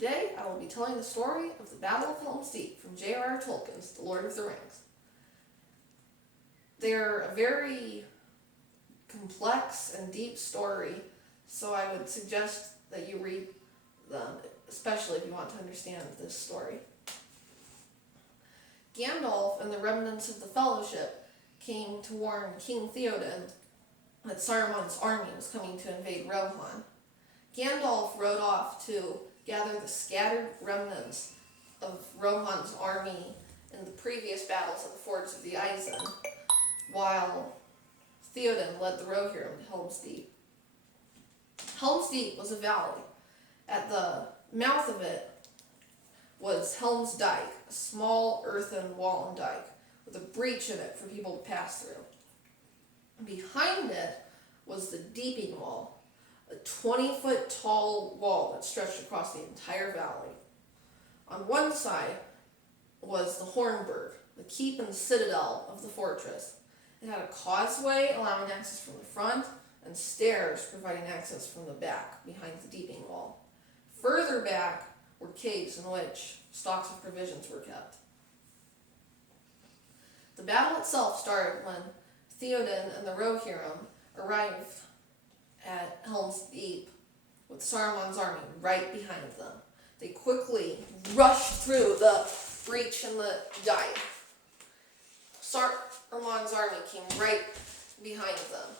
Today I will be telling the story of the Battle of Helm's Deep from J.R.R. Tolkien's The Lord of the Rings. They're a very complex and deep story, so I would suggest that you read them, especially if you want to understand this story. Gandalf and the remnants of the Fellowship came to warn King Theoden that Saruman's army was coming to invade Rohan. Gandalf rode off to gather the scattered remnants of Rohan's army in the previous battles at the Fords of the Isen, while Theoden led the Rohirrim to Helm's Deep. Helm's Deep was a valley. At the mouth of it was Helm's Dyke, a small earthen wall and dike, with a breach in it for people to pass through. Behind it was the Deeping Wall, a 20-foot tall wall that stretched across the entire valley. On one side was the Hornburg, the keep and citadel of the fortress. It had a causeway allowing access from the front and stairs providing access from the back behind the Deeping Wall. Further back were caves in which stocks of provisions were kept. The battle itself started when Theoden and the Rohirrim arrived at Helm's Deep with Saruman's army right behind them. They quickly rushed through the breach in the dike. Saruman's army came right behind them.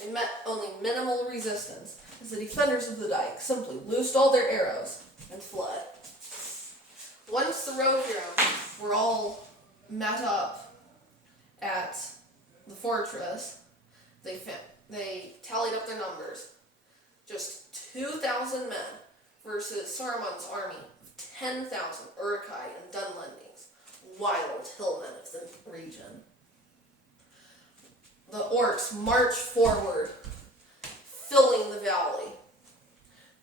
They met only minimal resistance as the defenders of the dike simply loosed all their arrows and fled. Once the Rohirrim were all met up at the fortress, they tallied up their numbers. Just 2,000 men versus Saruman's army of 10,000 Uruk-hai and Dunlendings, wild hillmen of the region. The orcs marched forward, filling the valley.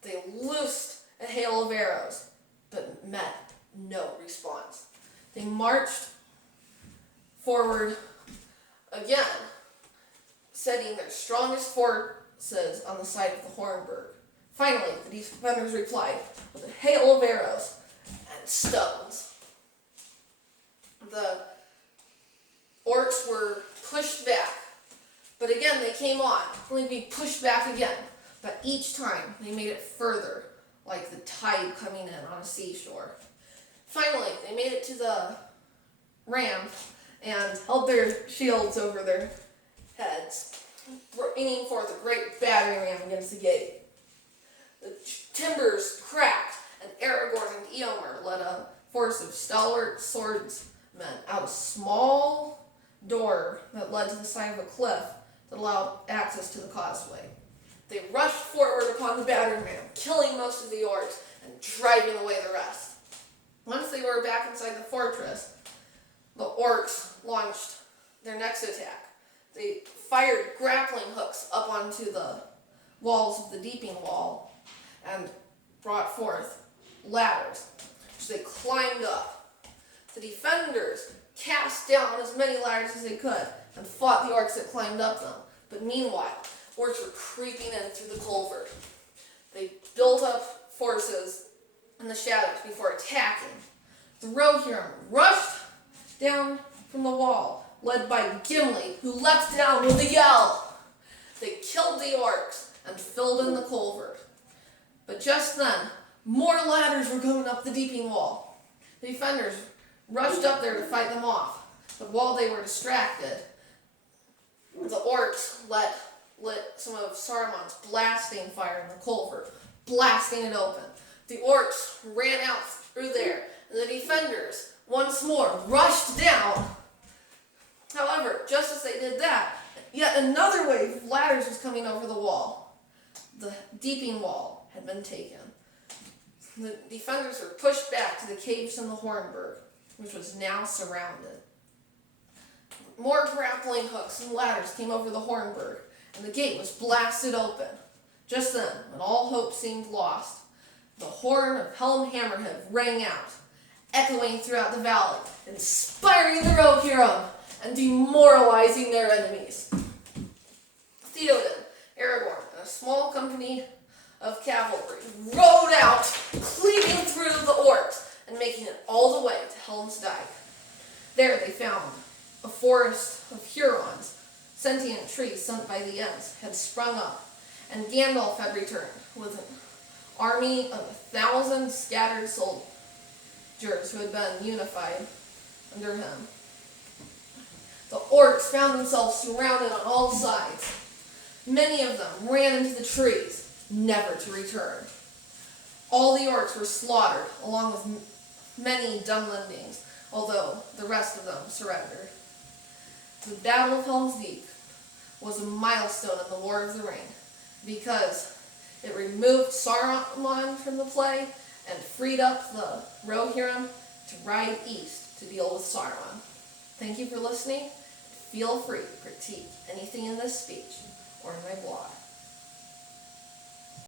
They loosed a hail of arrows, but met no response. They marched forward again, setting their strongest forces on the side of the Hornburg. Finally, the defenders replied with a hail of arrows and stones. The orcs were pushed back, but again they came on, only to be pushed back again. But each time they made it further, like the tide coming in on a seashore. Finally, they made it to the ramp and held their shields over their heads, aiming for the great battering ram against the gate. The timbers cracked, and Aragorn and Eomer led a force of stalwart swordsmen out a small door that led to the side of a cliff that allowed access to the causeway. They rushed forward upon the battering ram, killing most of the orcs and driving away the rest. Once they were back inside the fortress, the orcs launched their next attack. They fired grappling hooks up onto the walls of the Deeping Wall and brought forth ladders, which they climbed up. The defenders cast down as many ladders as they could and fought the orcs that climbed up them. But meanwhile, orcs were creeping in through the culvert. They built up forces in the shadows before attacking. The Rohirrim rushed down from the wall, led by Gimli, who leapt down with a yell. They killed the orcs and filled in the culvert. But just then, more ladders were coming up the Deeping Wall. The defenders rushed up there to fight them off, but while they were distracted, the orcs lit some of Saruman's blasting fire in the culvert, blasting it open. The orcs ran out through there, and the defenders once more rushed down. However, just as they did that, yet another wave of ladders was coming over the wall. The Deeping Wall had been taken. The defenders were pushed back to the caves in the Hornburg, which was now surrounded. More grappling hooks and ladders came over the Hornburg, and the gate was blasted open. Just then, when all hope seemed lost, the horn of Helm Hammerhead rang out, echoing throughout the valley, inspiring the Rohirrim and demoralizing their enemies. Theoden, Aragorn, and a small company of cavalry rode out, cleaving through the orcs and making it all the way to Helm's Dyke. There they found a forest of Hurons. Sentient trees sent by the Ents had sprung up, and Gandalf had returned with an army of 1,000 scattered soldiers who had been unified under him. The orcs found themselves surrounded on all sides. Many of them ran into the trees, never to return. All the orcs were slaughtered, along with many Dunlendings, although the rest of them surrendered. The Battle of Helm's Deep was a milestone in the Lord of the Ring, because it removed Saruman from the play and freed up the Rohirrim to ride east to deal with Sauron. Thank you for listening. Feel free to critique anything in this speech or in my blog.